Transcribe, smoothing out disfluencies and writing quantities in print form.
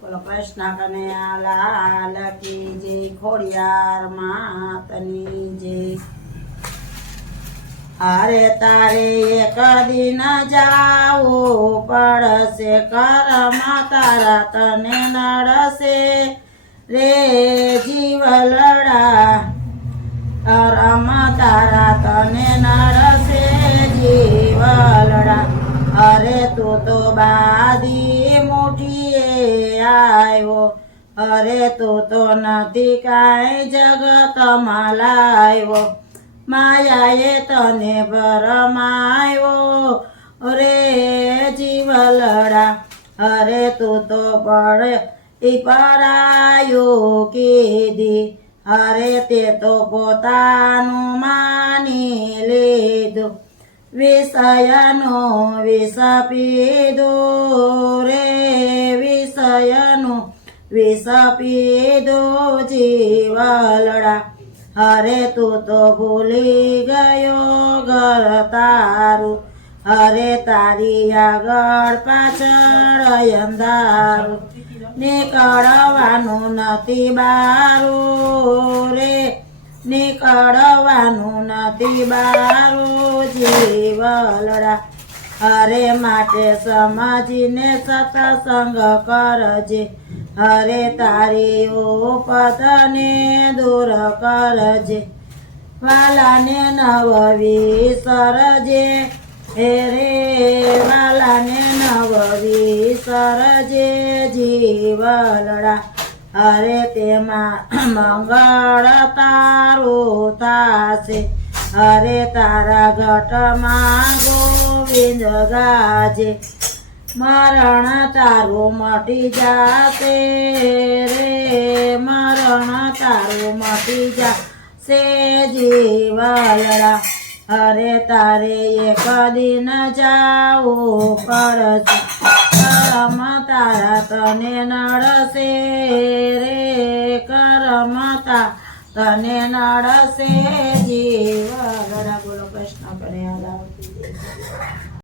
બોલો કૃષ્ણ કનૈયા લાલ કી જય, ખોડિયાર માતની જય। અરે તારે એક દિન જાવું પડશે, કર્મ તારા તને નડશે રે જીવલડા, કર્મ તારા તને નડશે જીવલડા। અરે તું તો બાદી મુઠીએ આવ્યો, અરે તું તો નથી કાંઈ જગતમાં લાવ્યો, માયાએ તને ભરમાયો રે જીવલડા। અરે તું તો પરાયું કીધી, અરે તે તો પોતાનું માની લીધું, વિષયનું વિષ પીધું રે વિષયનું વિષ પીધું જીવલડા। અરે તું તો ભૂલી ગયો ઘર તારું, અરે તારી આગળ પાછળ અંધારું, નીકળવાનું નથી બારું રે નીકળવાનું નથી બારું જીવલડા। અરે માટે સમજીને સત્સંગ કરજે, અરે તારી ઉપતને દૂર કરજે, વાલાને નવ વિસરજે રે વાલાને નવ વિસરજે જીવલડા। અરે તેમાં મંગળ તારું થાશે, અરે તારા ઘટમાં ગોવિંદ ગાજે, મરણ તારું મટી જાશે રે મરણ તારું મટી જાશે જીવલડા। અરે તારે એક દિન જાવું પડશે, કર્મ તારા તને નડશે રે કર્મ તને નડશે જીવલડા। બોલો કૃષ્ણ કનૈયા લાલ કી જય।